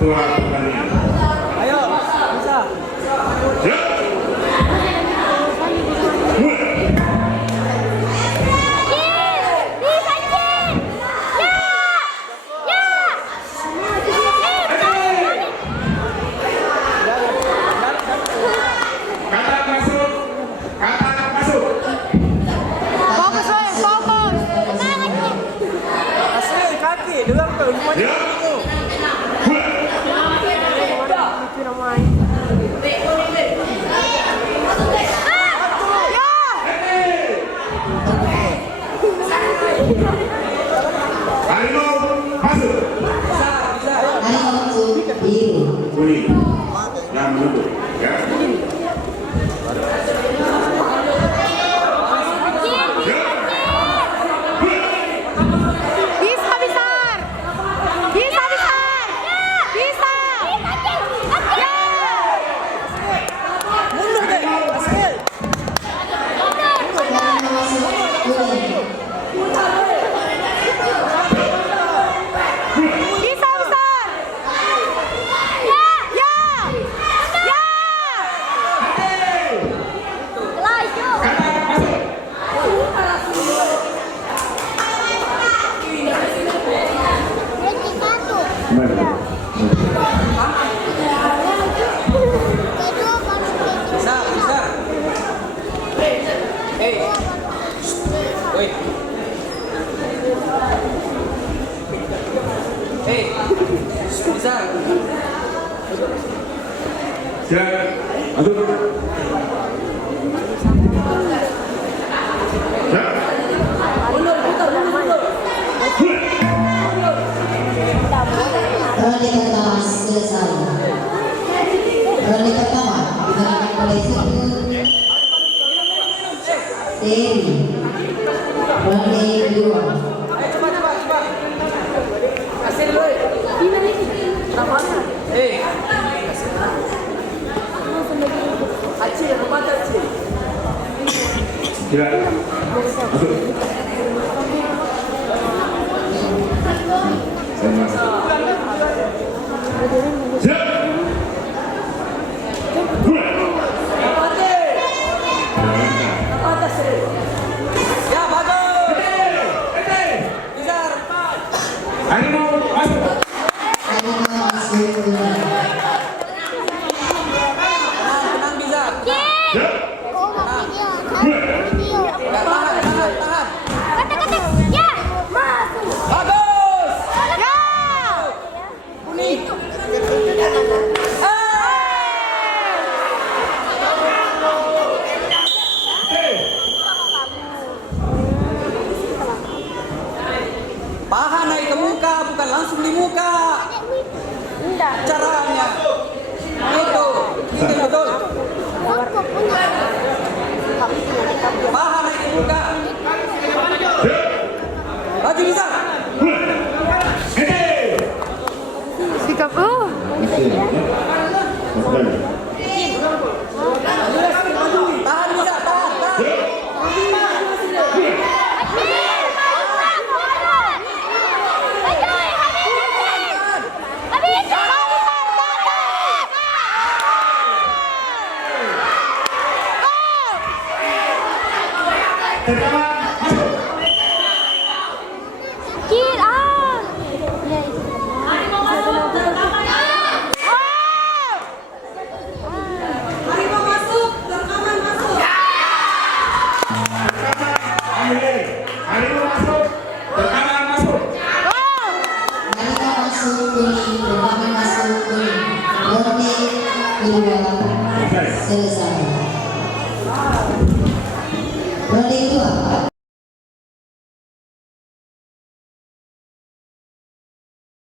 ketua pertandingan. Ayo, bisa. Ya. Yang menunggu, ya. Bisa besar, bisa besar, bisa. Mundur deh, hasil. Bisa besar. Ya, ya, ya. Laju. Bisa, bisa. Woi. Bisa. Siap, masuk. Siap. Ronde pertama selesai. Ronde pertama dimenangkan oleh suku Dewi. Ronde kedua. Coba. Hasil lu. Acil, rumah acil. Siap, masuk. Saya masuk. Siap. Ya, bagus. Bisa. Harimau masuk. Harimau suku. Tenang, bisa. Siap. Ya, tahan. Kata-kata. Ya. Masuk. Bagus. Ya. Kuning. Paha naik ke muka, bukan langsung di muka. Enggak. Caranya. Itu betul. Paha naik ke muka. Laju bisa. Sikap. Tahan bisa, tahan. Terima